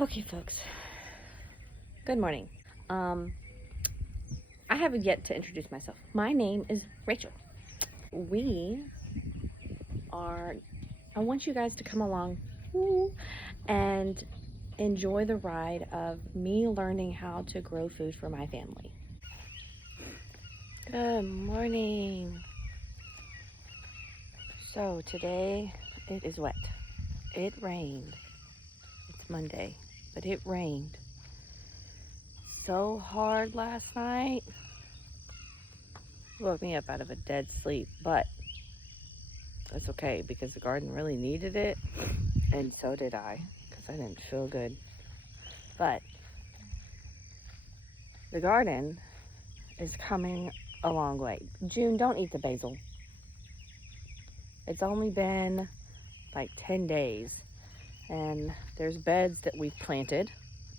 Okay, folks. Good morning. I haven't yet to introduce myself. My name is Rachel. We are. I want you guys to come along and enjoy the ride of me learning how to grow food for my family. Good morning. So today it is wet. It rained. It's Monday, but it rained so hard last night. Woke me up out of a dead sleep, but that's okay because the garden really needed it, and so did I, because I didn't feel good. But the garden is coming a long way. June, don't eat the basil. It's only been like 10 days, and there's beds that we've planted,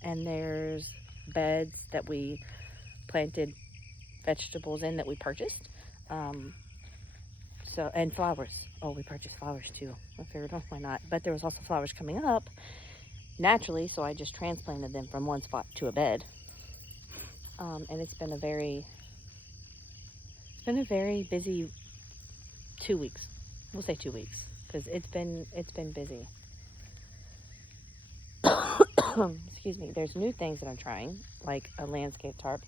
and there's beds that we planted vegetables in that we purchased. And flowers. Oh, we purchased flowers too. I figured, oh, why not? But there was also flowers coming up naturally, so I just transplanted them from one spot to a bed. And it's been a very busy 2 weeks. We'll say 2 weeks because it's been busy. Excuse me. There's new things that I'm trying, like a landscape tarp.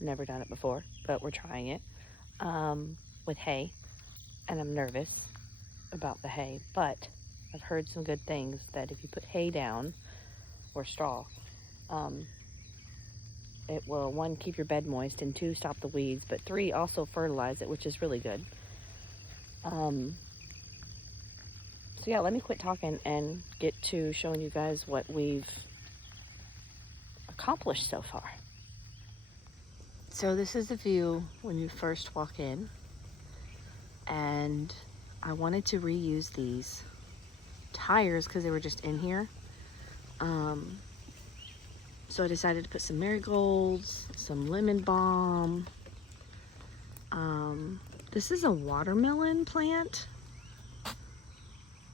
Never done it before, but we're trying it with hay, and I'm nervous about the hay, but I've heard some good things that if you put hay down or straw, it will, 1, keep your bed moist, and 2, stop the weeds, but 3, also fertilize it, which is really good. So yeah, let me quit talking and get to showing you guys what we've accomplished so far. So this is the view when you first walk in, and I wanted to reuse these tires because they were just in here. So I decided to put some marigolds, some lemon balm. This is a watermelon plant.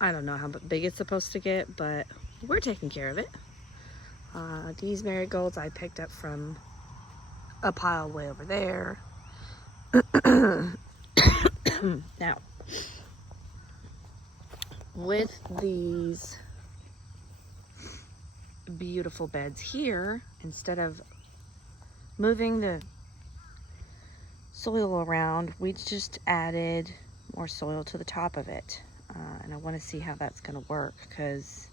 I don't know how big it's supposed to get, but we're taking care of it. These marigolds I picked up from a pile way over there. Now, with these beautiful beds here, instead of moving the soil around, we just added more soil to the top of it. And I want to see how that's going to work, because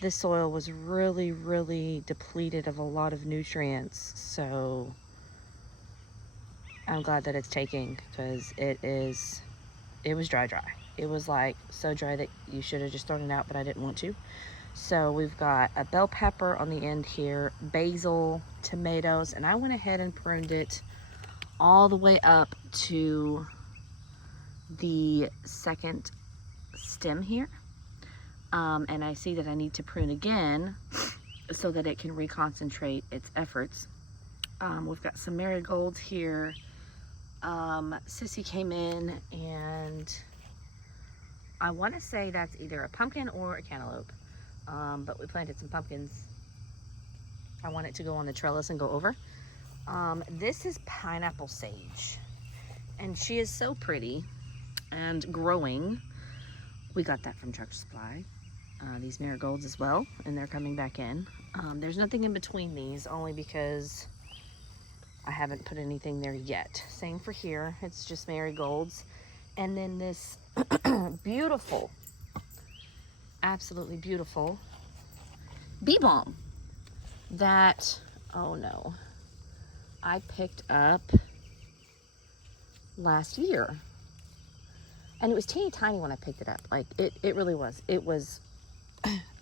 this soil was really depleted of a lot of nutrients. So I'm glad that it's taking, because it was dry. It was like so dry that you should have just thrown it out, but I didn't want to. So we've got a bell pepper on the end here, basil, tomatoes, and I went ahead and pruned it all the way up to the second stem here. And I see that I need to prune again so that it can reconcentrate its efforts. We've got some marigolds here. Sissy came in, and I want to say that's either a pumpkin or a cantaloupe. But we planted some pumpkins. I want it to go on the trellis and go over. This is pineapple sage, and she is so pretty and growing. We got that from Tractor Supply. These marigolds as well, and they're coming back in. There's nothing in between these, only because I haven't put anything there yet. Same for here, it's just marigolds. And then this beautiful, absolutely beautiful bee balm that, oh no, I picked up last year. And it was teeny tiny when I picked it up. Like, it really was. It was,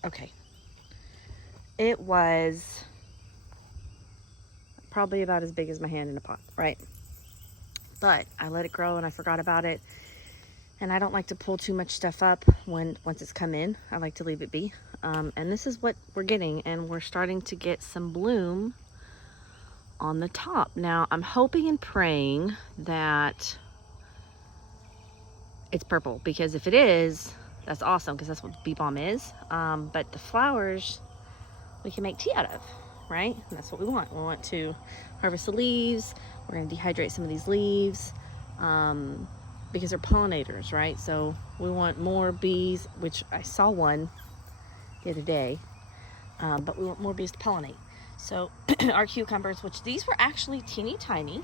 okay. It was probably about as big as my hand in a pot, right? But I let it grow and I forgot about it. And I don't like to pull too much stuff up once it's come in. I like to leave it be. And this is what we're getting. And we're starting to get some bloom on the top. Now, I'm hoping and praying that it's purple, because if it is, that's awesome, because that's what bee balm is. But the flowers we can make tea out of, right? And that's what we want. We want to harvest the leaves. We're going to dehydrate some of these leaves because they're pollinators, right? So we want more bees, which I saw one the other day, but we want more bees to pollinate. So our cucumbers, which these were actually teeny tiny,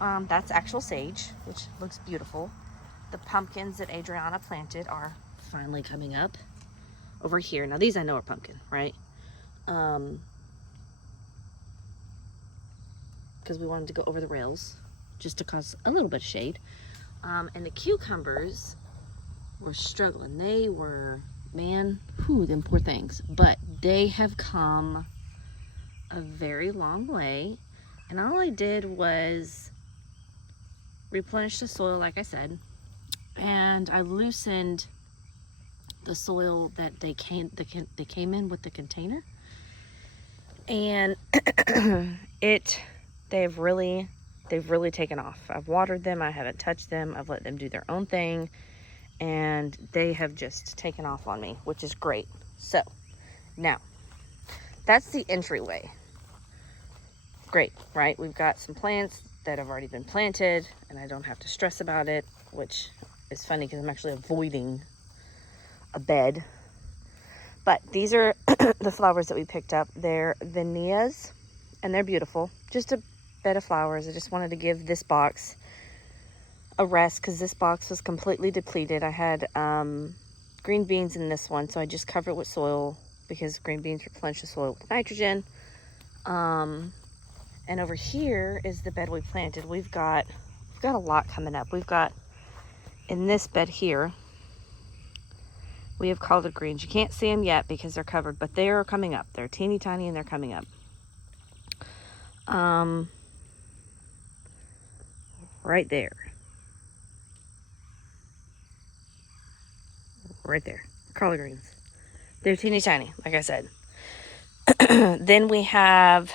that's actual sage, which looks beautiful. The pumpkins that Adriana planted are finally coming up over here. Now these I know are pumpkin, right? Because we wanted to go over the rails just to cause a little bit of shade. And the cucumbers were struggling. They were, man, whew, them poor things. But they have come a very long way. And all I did was replenish the soil, like I said. And I loosened the soil that they came in with the container. And they've really taken off. I've watered them, I haven't touched them, I've let them do their own thing, and they have just taken off on me, which is great. So now that's the entryway. Great, right? We've got some plants that have already been planted and I don't have to stress about it, which is funny because I'm actually avoiding a bed. But these are the flowers that we picked up. They're zinnias and they're beautiful. Just a bed of flowers. I just wanted to give this box a rest because this box was completely depleted. I had green beans in this one, so I just covered it with soil because green beans replenish the soil with nitrogen. And over here is the bed we planted. We've got a lot coming up. We've got in this bed here, we have collard greens. You can't see them yet because they're covered, but they are coming up. They're teeny tiny and they're coming up. Right there. Right there. Collard greens. They're teeny tiny, like I said. Then we have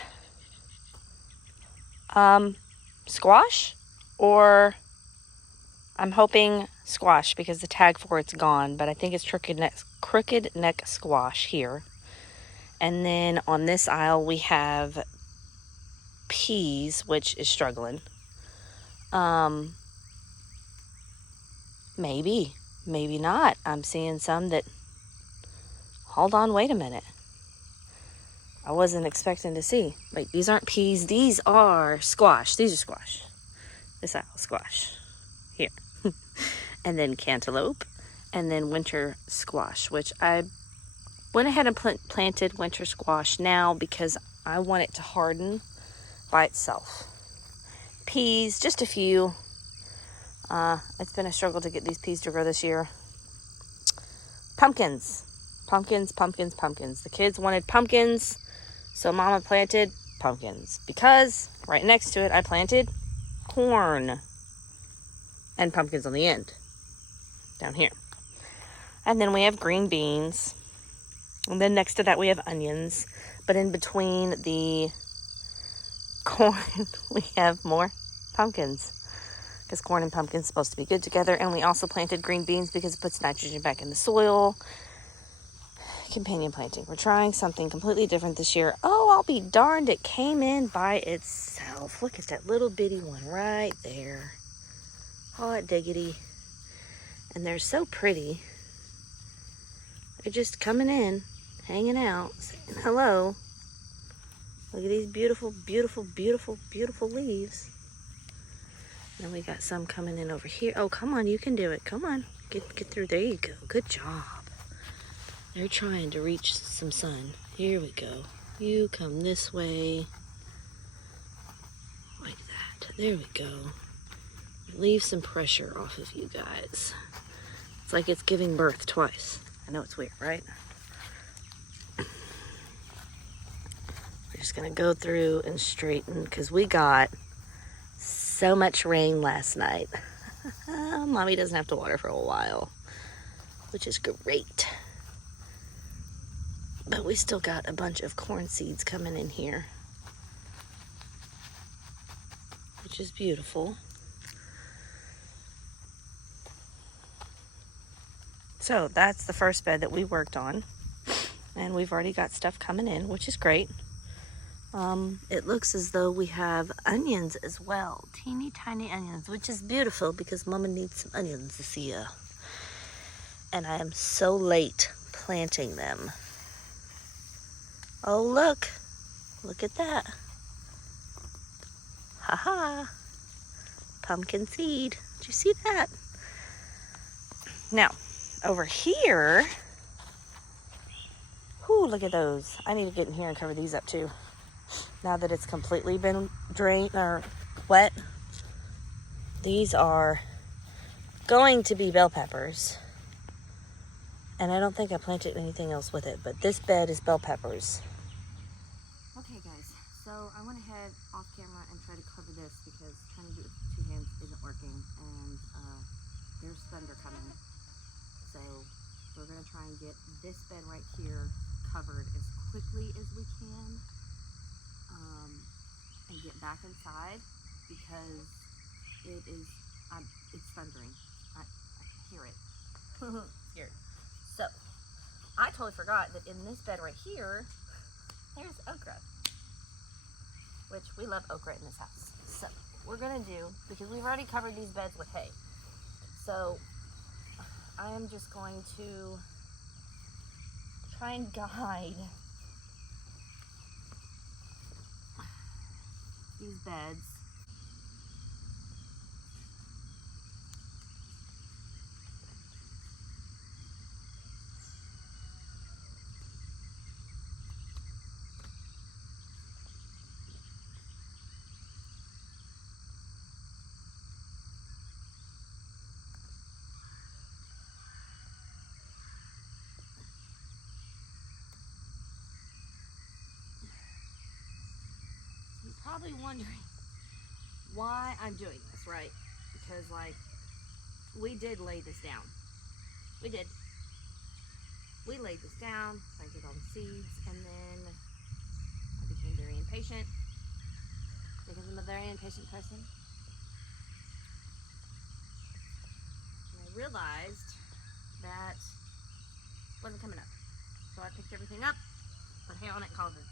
squash, or I'm hoping squash because the tag for it's gone, but I think it's crooked neck squash here. And then on this aisle we have peas, which is struggling. Maybe not. I'm seeing some that, hold on, wait a minute. I wasn't expecting to see. Wait, these aren't peas. These are squash. These are squash. This aisle, squash. Here. And then cantaloupe. And then winter squash, which I went ahead and planted winter squash now because I want it to harden by itself. Peas, just a few. It's been a struggle to get these peas to grow this year. Pumpkins. The kids wanted pumpkins, so Mama planted pumpkins because right next to it I planted corn and pumpkins on the end down here. And then we have green beans, and then next to that we have onions, but in between the corn we have more pumpkins because corn and pumpkins are supposed to be good together. And we also planted green beans because it puts nitrogen back in the soil. Companion planting. We're trying something completely different this year. Oh, I'll be darned, it came in by itself. Look at that little bitty one right there. Hot diggity. And they're so pretty. They're just coming in, hanging out, saying hello. Look at these beautiful leaves. Then we got some coming in over here. Oh, come on, you can do it. Come on, get through. There you go. Good job. They're trying to reach some sun. Here we go. You come this way. Like that. There we go. Leave some pressure off of you guys. It's like it's giving birth twice. I know it's weird, right? We're just gonna go through and straighten because we got so much rain last night. Mommy doesn't have to water for a while, which is great. But we still got a bunch of corn seeds coming in here, which is beautiful. So that's the first bed that we worked on. And we've already got stuff coming in, which is great. It looks as though we have onions as well. Teeny tiny onions, which is beautiful because Mama needs some onions this year. And I am so late planting them. Oh, look. Look at that. Haha. Pumpkin seed. Did you see that? Now, over here. Whoo, look at those. I need to get in here and cover these up too. Now that it's completely been drained or wet. These are going to be bell peppers. And I don't think I planted anything else with it, but this bed is bell peppers. Okay guys, so I went ahead off camera and tried to cover this because trying to do it with 2 hands isn't working, and there's thunder coming. So we're gonna try and get this bed right here covered as quickly as we can, and get back inside because it's thundering. I can hear it. Scared. So I totally forgot that in this bed right here, there's okra, which we love okra in this house. So we're gonna do, because we've already covered these beds with hay, so I am just going to try and guide these beds. You're probably wondering why I'm doing this, right? Because, like, we did lay this down. We did. We laid this down, planted all the seeds, and then I became very impatient because I'm a very impatient person. And I realized that it wasn't coming up. So I picked everything up, put hay on it, called it a day.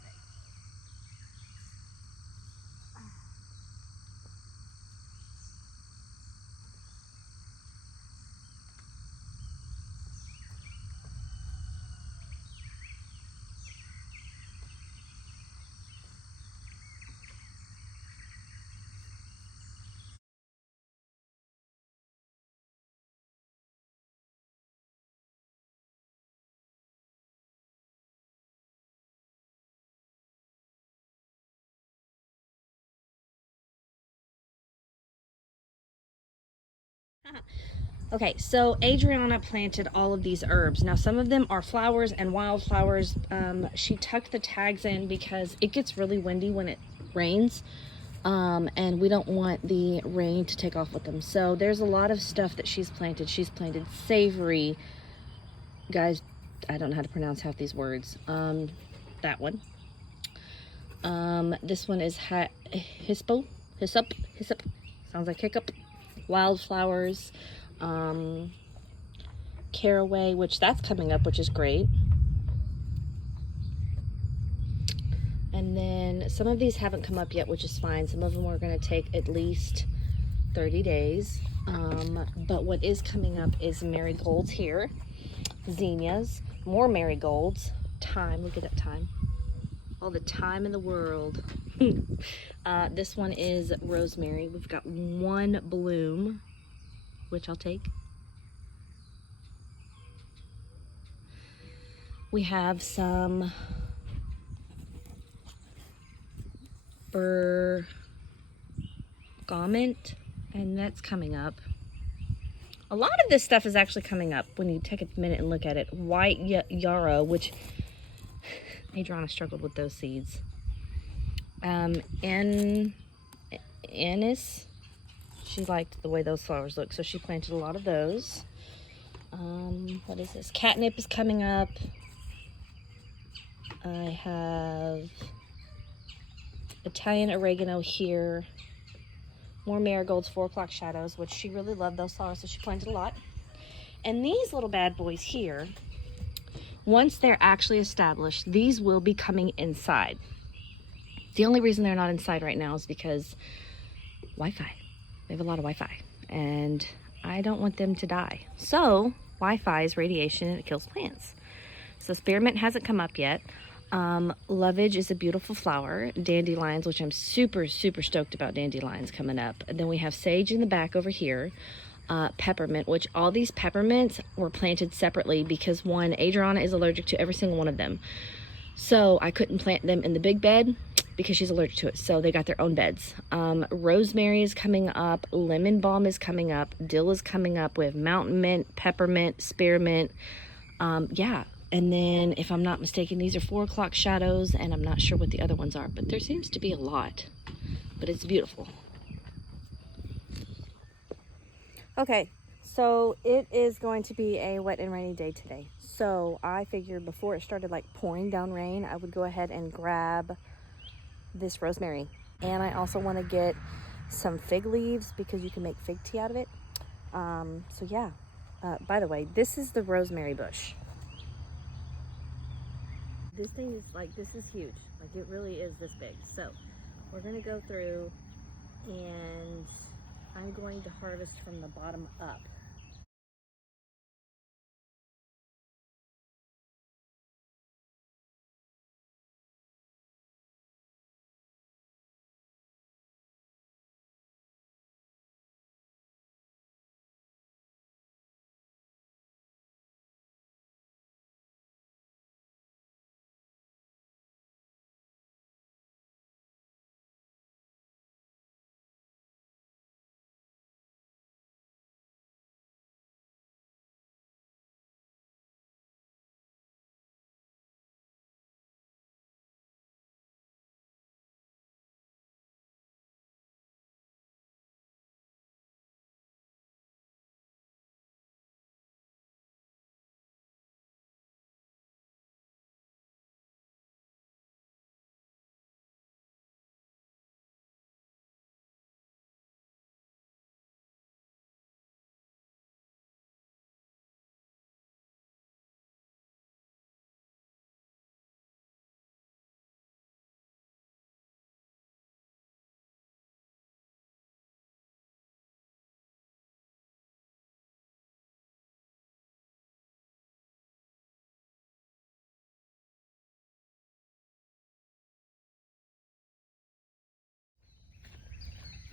Okay, so Adriana planted all of these herbs. Now some of them are flowers and wildflowers. She tucked the tags in because it gets really windy when it rains, and we don't want the rain to take off with them. So there's a lot of stuff that she's planted. She's planted savory. Guys, I don't know how to pronounce half these words. That one. This one is hyssop. Sounds like hiccup. Wildflowers. Caraway, which that's coming up, which is great. And then some of these haven't come up yet, which is fine. Some of them are going to take at least 30 days. But what is coming up is marigolds here, zinnias, more marigolds, thyme. Look at that thyme. All the thyme in the world. This one is rosemary. We've got one bloom, which I'll take. We have some bergamot, and that's coming up. A lot of this stuff is actually coming up when you take a minute and look at it. White yarrow, which Adriana struggled with those seeds. Anise, she liked the way those flowers look, so she planted a lot of those. What is this? Catnip is coming up. I have Italian oregano here. More marigolds, 4 o'clock shadows, which she really loved those flowers, so she planted a lot. And these little bad boys here Once they're actually established, these will be coming inside. The only reason they're not inside right now is because Wi-Fi. They have a lot of Wi-Fi, and I don't want them to die. So Wi-Fi is radiation and it kills plants. So spearmint hasn't come up yet. Lovage is a beautiful flower. Dandelions, which I'm super stoked about dandelions coming up. And then we have sage in the back over here. Peppermint, which all these peppermints were planted separately because one, Adriana is allergic to every single one of them. So I couldn't plant them in the big bed because she's allergic to it. So they got their own beds. Rosemary is coming up. Lemon balm is coming up. Dill is coming up. We have mountain mint, peppermint, spearmint. Yeah. And then, if I'm not mistaken, these are 4 o'clock shadows, and I'm not sure what the other ones are, but there seems to be a lot. But it's beautiful. Okay, so it is going to be a wet and rainy day today. So I figured before it started like pouring down rain, I would go ahead and grab this rosemary. And I also want to get some fig leaves because you can make fig tea out of it. So yeah, by the way, this is the rosemary bush. This thing is like, this is huge. Like, it really is this big. So we're going to go through and I'm going to harvest from the bottom up.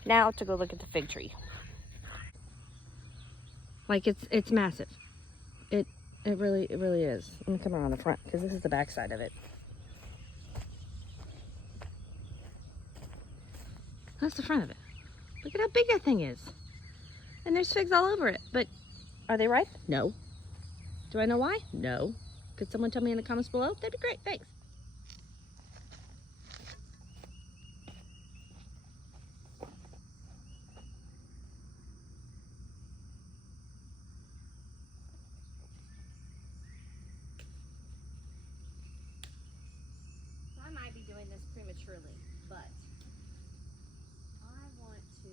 Now to go look at the fig tree. Like, it's massive. It really is. Let me come around the front because this is the back side of it. That's the front of it. Look at how big that thing is. And there's figs all over it. But are they ripe? No. Do I know why? No. Could someone tell me in the comments below? That'd be great. Thanks. So I might be doing this prematurely, but I want to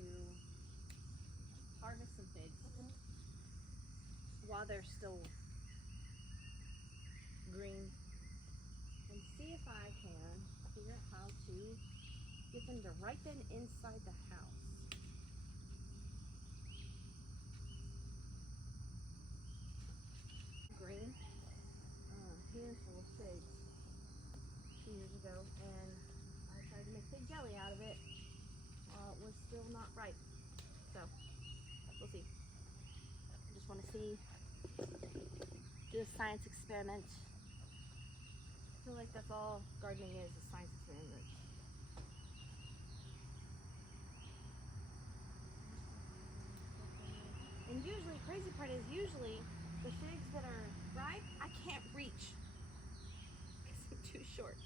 harvest some figs while they're still green and see if I can figure out how to get them to ripen inside the house. Green, handful of figs 2 years ago, and I tried to make fig jelly out of it. It was still not ripe, so we'll see. I just want to see, do a science experiment. I feel like that's all gardening is, a science experiment. And usually, crazy part is usually the figs that are ripe, I can't reach because I'm too short.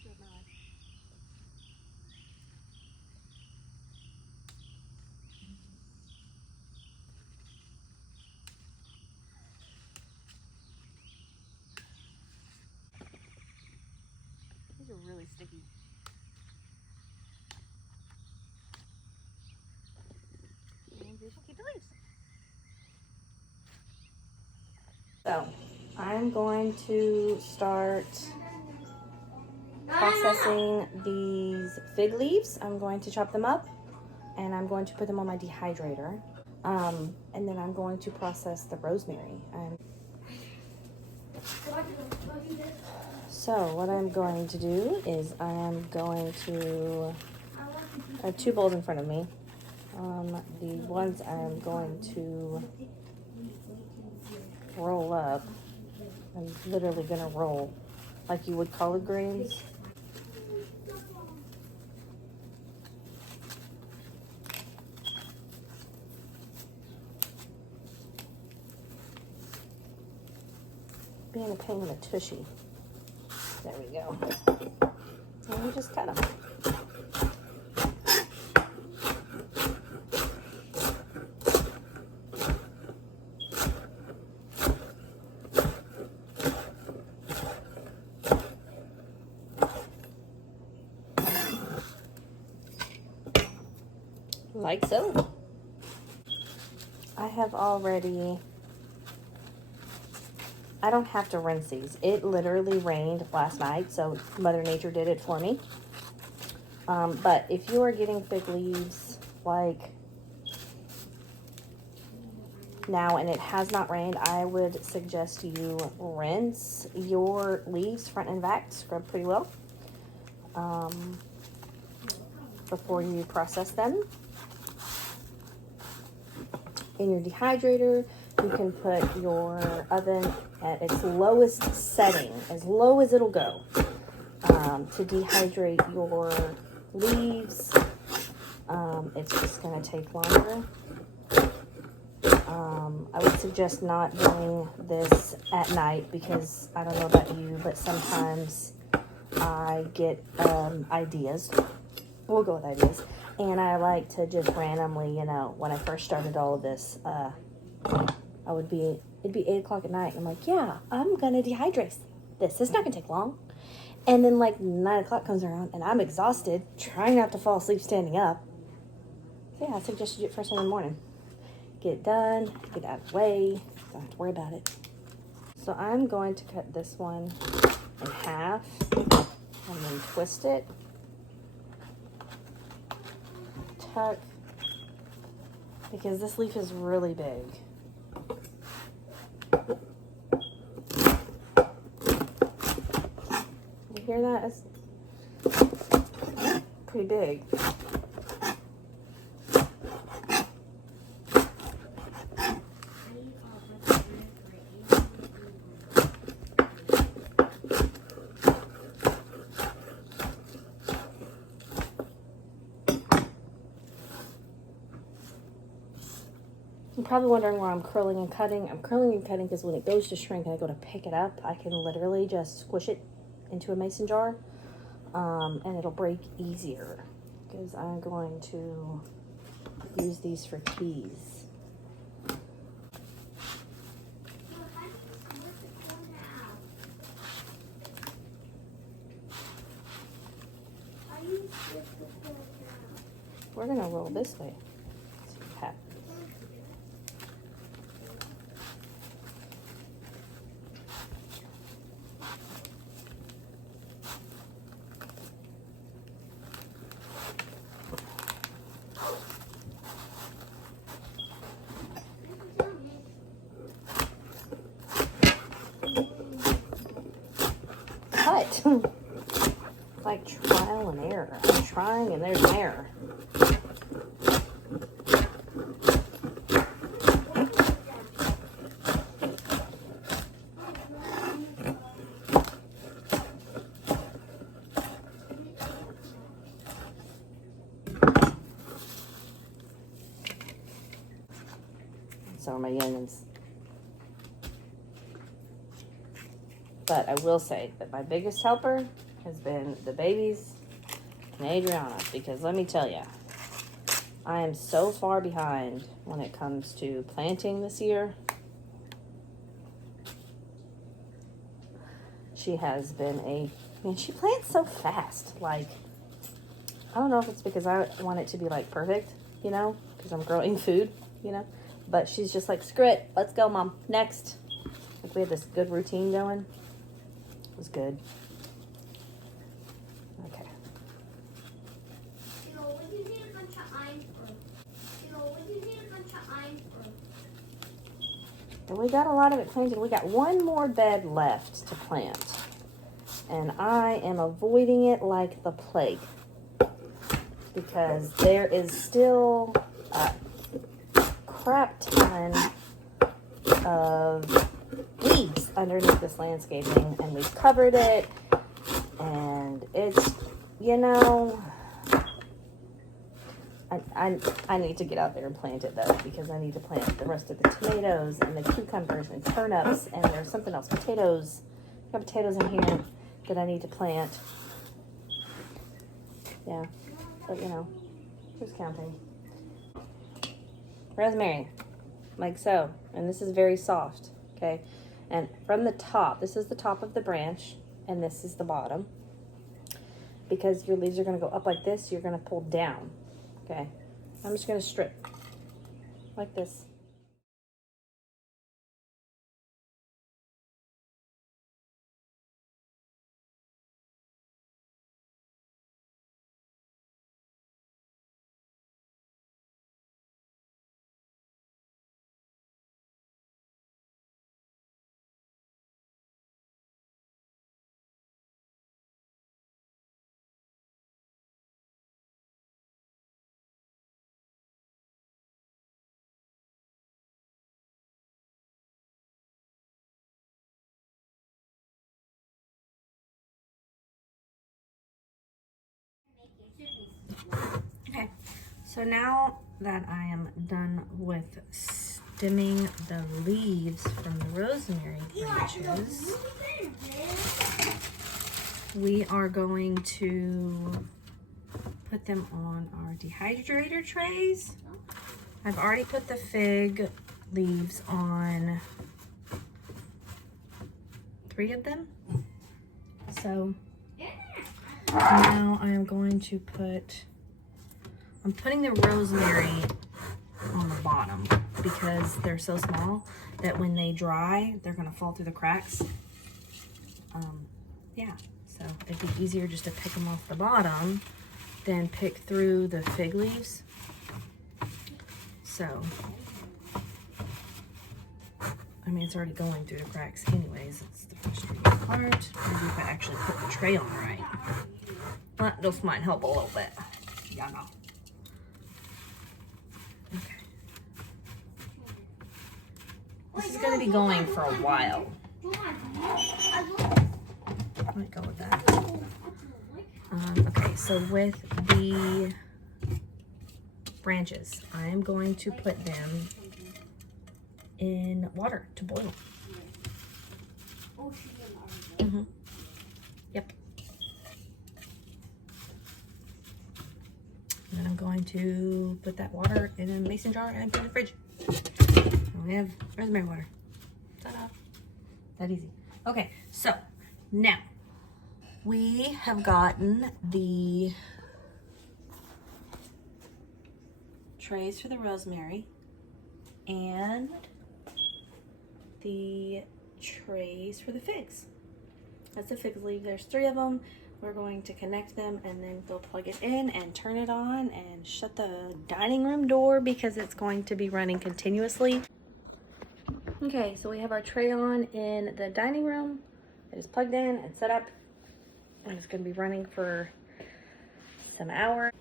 Scared my life. These are really sticky. And we will keep it loose. So I'm going to start processing these fig leaves. I'm going to chop them up and I'm going to put them on my dehydrator. And then I'm going to process the rosemary. So what I'm going to do is I am going to, I have 2 bowls in front of me. The ones I'm going to roll up, I'm literally going to roll like you would collard greens. Being a pain in the tushy. There we go. And we just cut them. Like so. I have already, I don't have to rinse these. It literally rained last night, so Mother Nature did it for me. But if you are getting fig leaves like now and it has not rained, I would suggest you rinse your leaves front and back, scrub pretty well before you process them. In your dehydrator, you can put your oven at its lowest setting, as low as it'll go, to dehydrate your leaves. It's just going to take longer. I would suggest not doing this at night because I don't know about you, but sometimes I get ideas. We'll go with ideas. And I like to just randomly, you know, when I first started all of this, it'd be 8 o'clock at night. And I'm like, yeah, I'm going to dehydrate this. It's not going to take long. And then like 9 o'clock comes around and I'm exhausted, trying not to fall asleep standing up. So yeah, I suggest you do it first thing in the morning. Get it done, get it out of the way, don't have to worry about it. So I'm going to cut this one in half and then twist it. Tuck, because this leaf is really big. You hear that? It's pretty big. You're probably wondering why I'm curling and cutting. I'm curling and cutting because when it goes to shrink and I go to pick it up, I can literally just squish it into a mason jar, and it'll break easier because I'm going to use these for teas. We're gonna roll this way. See what happens. Cut. Like trial and error. I'm trying and there's an error. So are my onions. But I will say that my biggest helper has been the babies and Adriana, because let me tell you, I am so far behind when it comes to planting this year. She has been she plants so fast. Like, I don't know if it's because I want it to be like perfect, you know, because I'm growing food, you know, but she's just like, screw it, let's go, Mom, next. Like, Like we had this good routine going. It was good. Okay. And we got a lot of it planted. We got one more bed left to plant. And I am avoiding it like the plague. Because there is still a crap ton of weeds underneath this landscaping. And we've covered it. And it's, you know, I need to get out there and plant it though, because I need to plant the rest of the tomatoes and the cucumbers and turnips, and there's something else, potatoes. I got potatoes in here that I need to plant. Yeah, but you know, just counting. Rosemary, like so, and this is very soft, okay? And from the top, this is the top of the branch, and this is the bottom. Because your leaves are gonna go up like this, you're gonna pull down. Okay, I'm just gonna strip like this. Okay, so now that I am done with stemming the leaves from the rosemary branches, we are going to put them on our dehydrator trays. I've already put the fig leaves on 3 of them. So now I am going to I'm putting the rosemary on the bottom because they're so small that when they dry, they're gonna fall through the cracks. Yeah, so it'd be easier just to pick them off the bottom than pick through the fig leaves. So, I mean, it's already going through the cracks anyways. It's the frustrating part. Maybe if I actually put the tray on right. But this might help a little bit. Yeah, no. Okay. This is going to be going for a while. I might go with that. Okay, so with the branches, I am going to put them in water to boil. Mm-hmm. Yep. And then I'm going to put that water in a mason jar and put it in the fridge. And we have rosemary water. Ta-da. That easy. Okay, so now we have gotten the trays for the rosemary and the trays for the figs. That's the fig leaf. There's 3 of them. We're going to connect them and then go plug it in and turn it on and shut the dining room door because it's going to be running continuously. Okay, so we have our tray on in the dining room. It is plugged in and set up. And it's going to be running for some hours.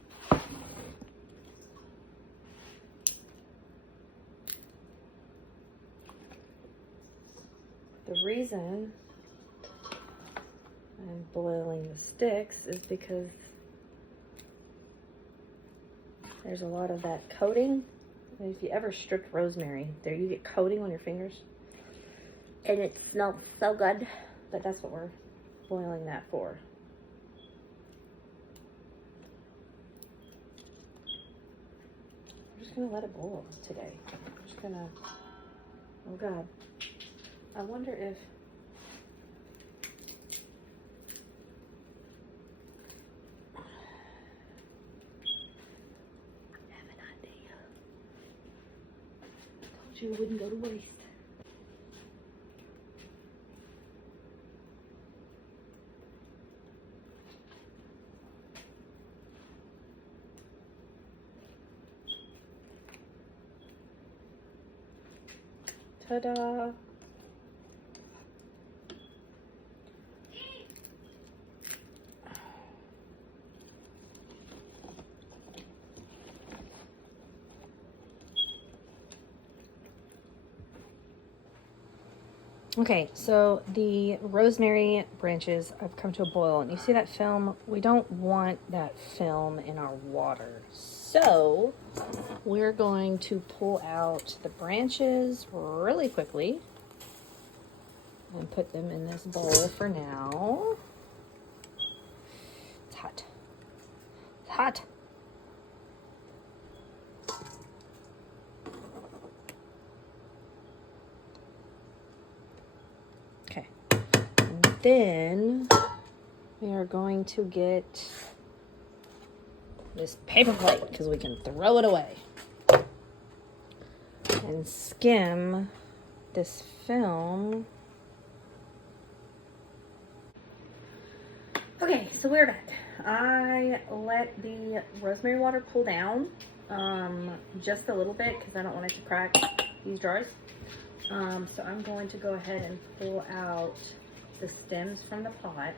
The reason I'm boiling the sticks is because there's a lot of that coating. And if you ever stripped rosemary, there you get coating on your fingers. And it smells so good. But that's what we're boiling that for. I'm just gonna let it boil today. I'm just gonna, oh God. I wonder if, I have an idea. I told you it wouldn't go to waste. Ta-da! Okay, so the rosemary branches have come to a boil, and you see that film? We don't want that film in our water. So we're going to pull out the branches really quickly and put them in this bowl for now. It's hot. It's hot. Okay. And then we are going to get this paper plate because we can throw it away and skim this film. Okay, so we're back. I let the rosemary water cool down just a little bit because I don't want it to crack these jars. So I'm going to go ahead and pull out the stems from the pot.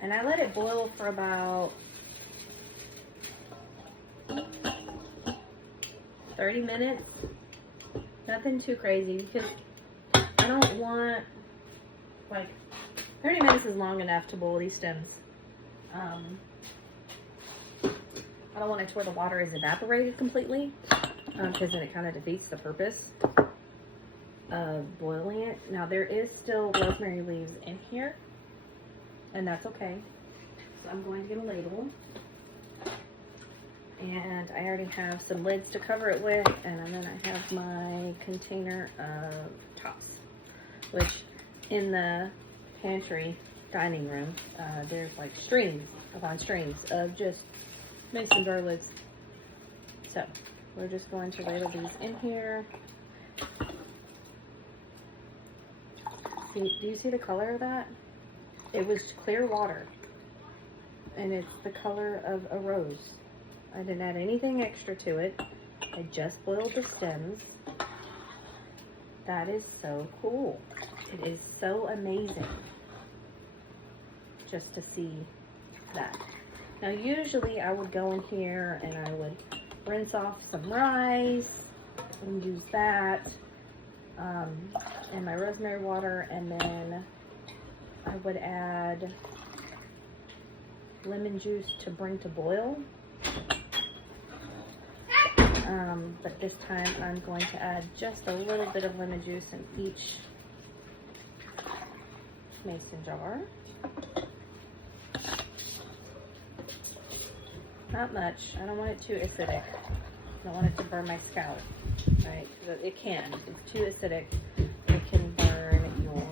And I let it boil for about 30 minutes. Nothing too crazy because I don't want, like, 30 minutes is long enough to boil these stems. I don't want it to where the water is evaporated completely because then it kind of defeats the purpose of boiling it. Now there is still rosemary leaves in here, and that's okay. So I'm going to get a ladle, and I already have some lids to cover it with, and then I have my container of tops, which in the pantry dining room there's like strings upon strings of just mason jar lids. So we're just going to ladle these in here. Do you see the color of that? It was clear water, and it's the color of a rose. I didn't add anything extra to it. I just boiled the stems. That is so cool. It is so amazing just to see that. Now usually I would go in here and I would rinse off some rice and use that in my rosemary water, and then I would add lemon juice to bring to boil. But this time I'm going to add just a little bit of lemon juice in each mason jar. Not much. I don't want it too acidic. I don't want it to burn my scalp, right? It can. If it's too acidic, it can burn your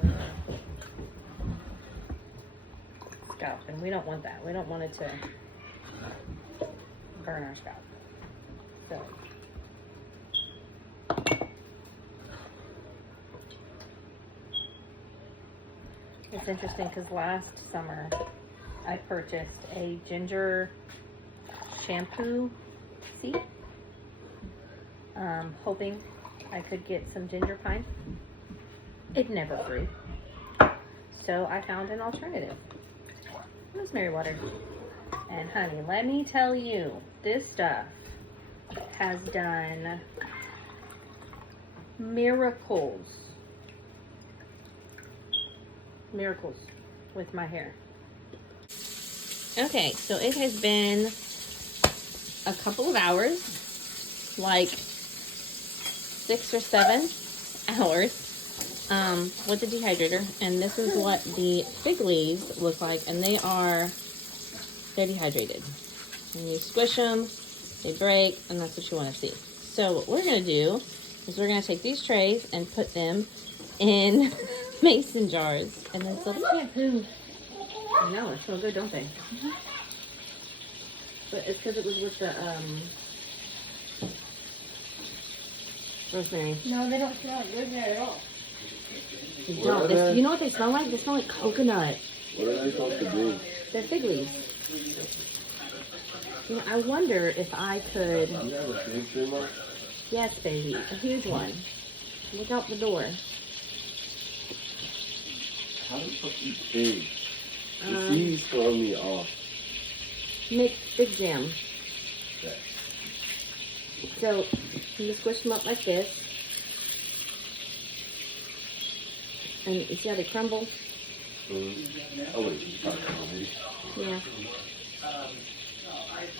scalp, and we don't want that. We don't want it to burn our scalp. So it's interesting because last summer I purchased a ginger shampoo seed, hoping I could get some ginger pine. It never grew, so I found an alternative: rosemary water. And honey, let me tell you, this stuff has done miracles with my hair. Okay, so it has been a couple of hours, like 6 or 7 hours with the dehydrator, and this is what the fig leaves look like, and they're dehydrated. And you squish them, they break, and that's what you want to see. So what we're going to do is we're going to take these trays and put them in mason jars, and then so they can't poo. I know, it's so good, don't they? Mm-hmm. But it's because it was with the rosemary. No, they don't smell like rosemary at all. They don't. You know what they smell like? They smell like coconut. What are they supposed to be? They're fig leaves. You know, I wonder if I could. You have a big trimmer? Yes, baby, a huge one. Look out the door. How the fuck you think? These throw me off. Make fig jam. Okay. So you squish them up like this, and you see how they crumble? Oh wait, you talking about me? Yeah.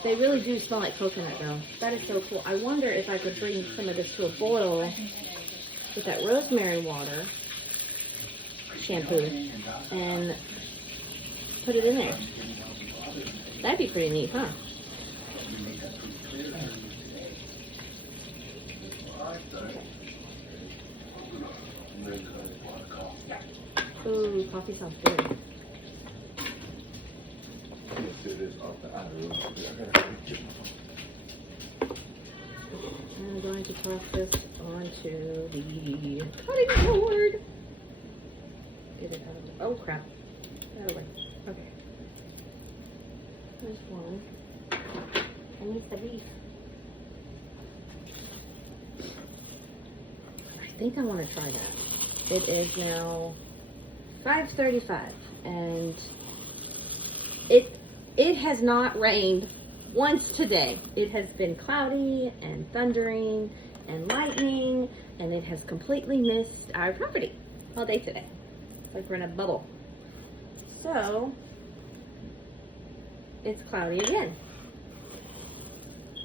They really do smell like coconut though. That is so cool. I wonder if I could bring some of this to a boil with that rosemary water shampoo and put it in there. That'd be pretty neat, huh? Ooh, coffee sounds good. I'm going to toss this onto the cutting board. Get it out of the, oh crap. Out of the way. Okay. There's one. I need the leaf. I think I want to try that. It is now 5:35 and it has not rained once today. It has been cloudy and thundering and lightning, and it has completely missed our property all day today. It's like we're in a bubble. So it's cloudy again.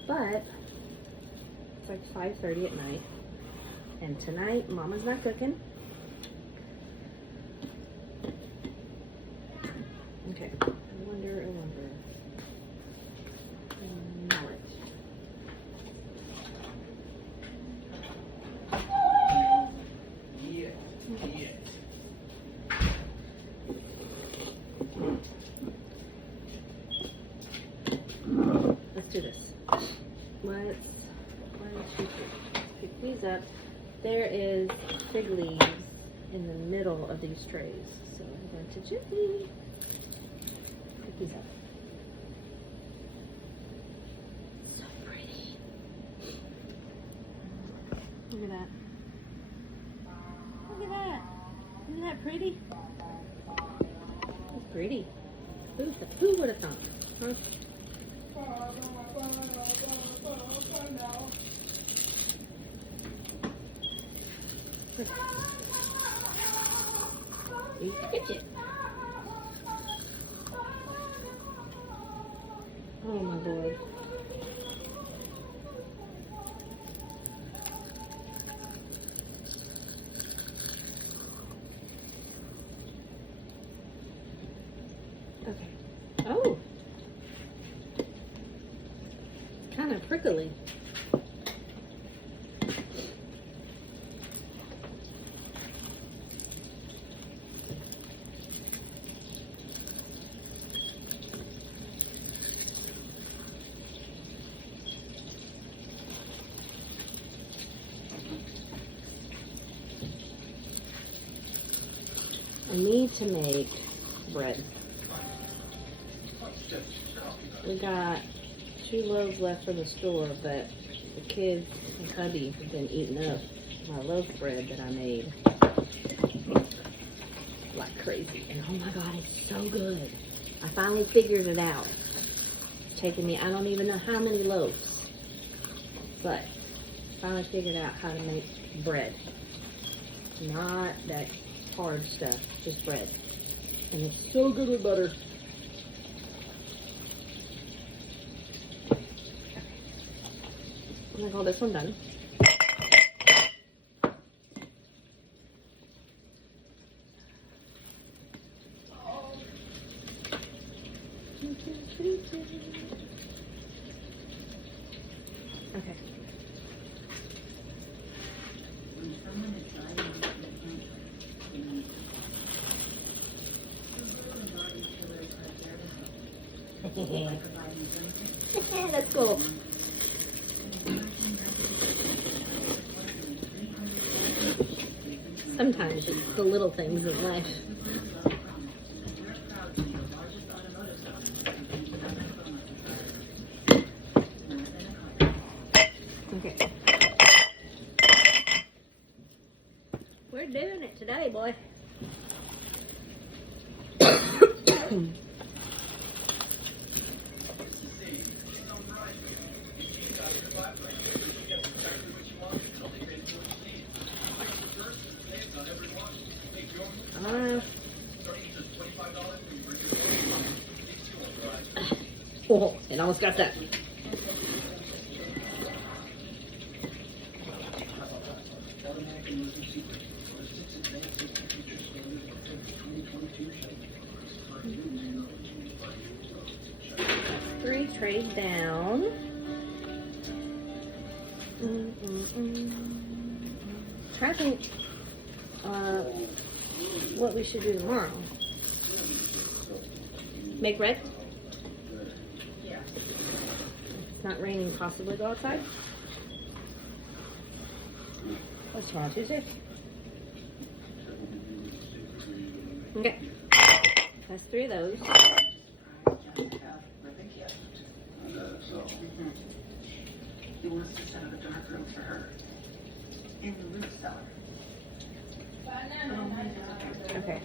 But it's like 5:30 at night. And tonight, Mama's not cooking. Okay, I wonder. Let's do this. Let's pick these up. There is fig leaves in the middle of these trays. So I'm going to gently pick these up. So pretty. Look at that. Look at that. Isn't that pretty? That's pretty. Who would have thought? Huh? You catch it. Oh my Lord. Okay. Oh. Kind of prickly. I need to make bread. We got 2 loaves left from the store, but the kids and hubby have been eating up my loaf bread that I made like crazy. And oh my God, it's so good. I finally figured it out. It's taken me, I don't even know how many loaves, but finally figured out how to make bread. Not that hard stuff, just bread. And it's so good with butter. I'm gonna call this one done. Okay. That's cool. Sometimes it's the little things in life. Okay. We're doing it today, boy. Oh, it almost got that. Three trays down. Try to think what we should do tomorrow. Make red? Yeah. It's not raining, possibly go outside? What's tomorrow, Tuesday? Okay. That's 3 of those. He wants to set up a dark room for her in the root cellar. Okay.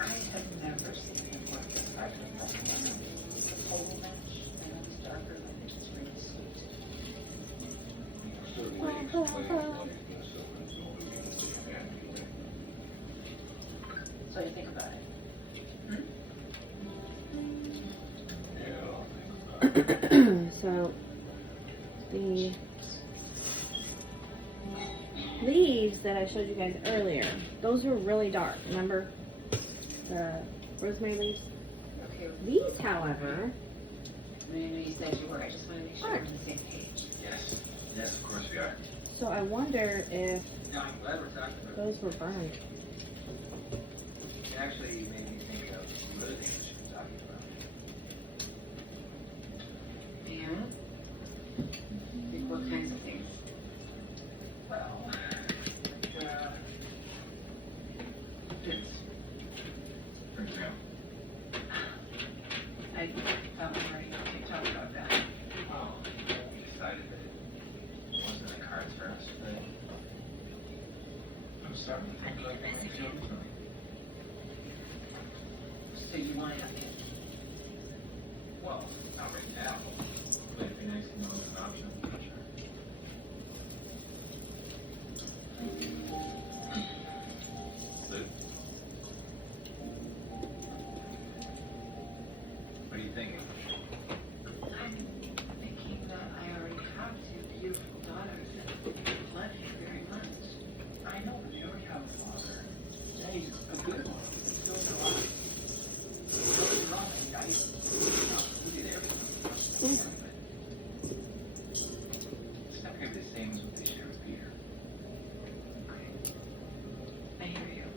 I have never seen him work this hard with that. It's a total match, and it's darker than it's really sweet. So you think about it. So the leaves that I showed you guys earlier, those were really dark. Remember the rosemary leaves? Okay. These, however, I know you said you were. I just want to make sure we're on the same page. Yes. Yes, of course we are. so I wonder if No, I'm glad we're talking about those were burned. it. Actually, you made me think of some other things we should be talking about. Yeah? Like what kinds of things? Well, kids. For example. I thought we already talked about that. Oh, we decided that it wasn't in the cards for us, right? I'm starting to think like I might feel differently. So you want to have kids? Well, not right now, but it'd be nice to know it's an option in the future. But what do you think? I'm thinking that I already have 2 beautiful daughters and love you very much. I know, but you already have a father. Yeah, he's a good one. He's still in your life. Nothing wrong with the guy. He'll be there. It's not gonna be the same as what they share with Peter. I hear you.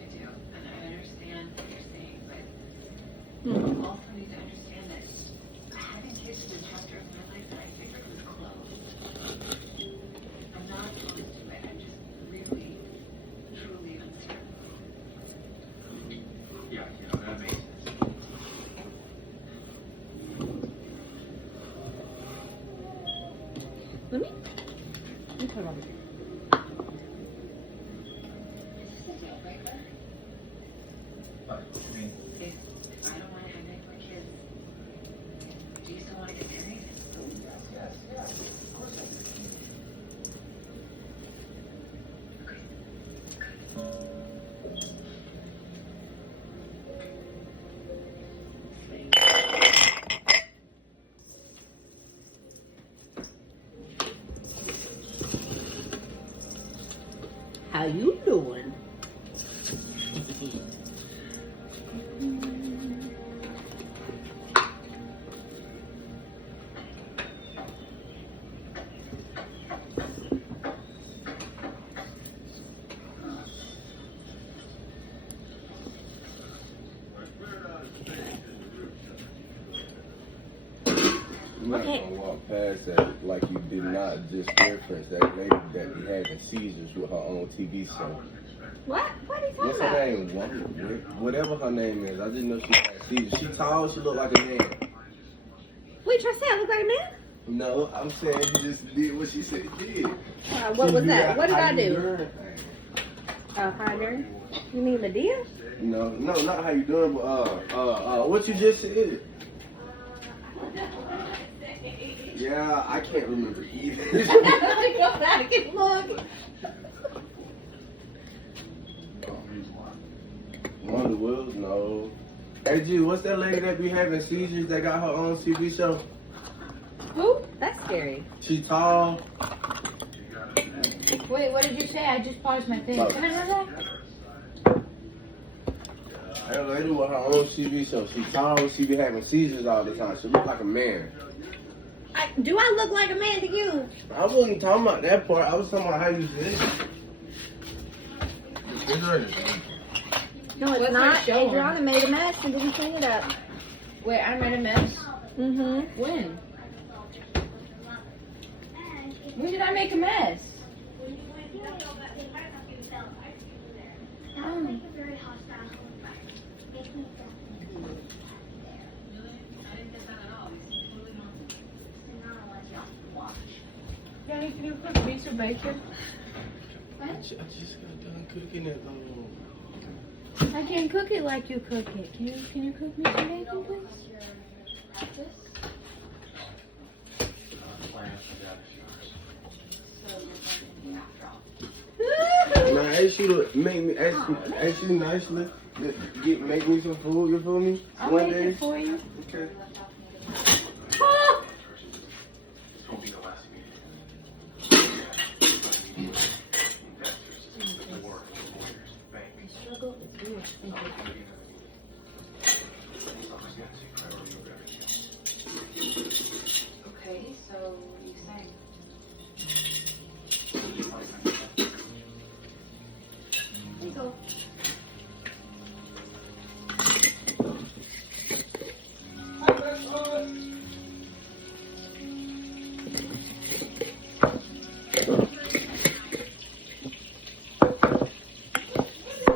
I do. And I understand what you're saying, but Hmm. you also need to understand that having kids is a chapter of my life that I figured was closed. I'm not opposed to it. I'm just really, truly uncertain. Yeah, you know, that makes sense. Let me put it over here. Is this a deal breaker? But, I mean, If I don't want to have any more kids, do you still want to get married? yes, of course I do. How you doing? I'm not Okay. gonna walk past that, like you did not just reference that lady that be having seizures with her own TV show. What? What are you talking What's her about? name? Whatever her name is. I didn't know she had seizures. She tall. She look like a man. Wait, try to say I look like a man? No, I'm saying you just did what she said you did. What She was do that? What did I do? hydrant thing. Hydrant? You mean Medea? No, not how you doing, but what you just said. Yeah, I can't remember either. Go back and look. Wonder Wheels, no. Hey, G, what's that lady that be having seizures that got her own TV show? Who? That's scary. She tall. Wait, what did you say? I just paused my thing. Oh. Can I have that? That lady with her own TV show. She tall. She be having seizures all the time. She look like a man. Do I look like a man to you? I wasn't talking about that part. I was talking about how you said it. No, it's What's not. her showing? Adriana made a mess and didn't clean it up. Wait, I made a mess. Mm-hmm. When? When did I make a mess? Daddy, can you cook a piece of bacon? I just got done cooking it. I can't cook it like you cook it. Can you cook me some bacon, please? And I asked you to ask you nicely, make me some food. You feel me? I'll One make day. it for you. Okay. Okay, so what are you saying? Hazel.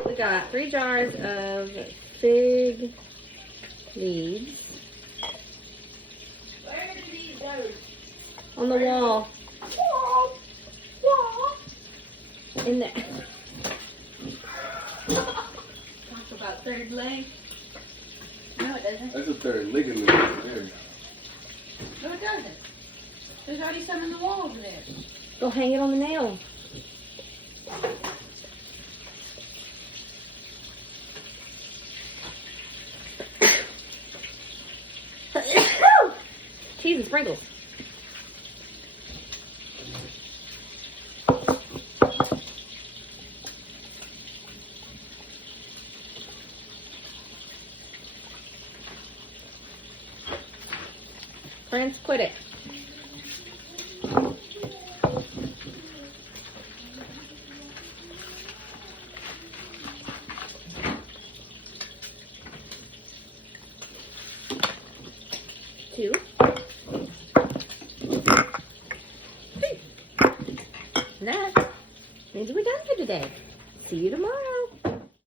We got 3 jars of fig leaves. Where did these go? On the wall. In there. Talk about third leg. No, it doesn't. That's a third ligament right there. No, it doesn't. There's already some in the wall over there. Go hang it on the nail. Cheese and sprinkles. Prince, quit it. Two. Three. And that means we're done for today. See you tomorrow.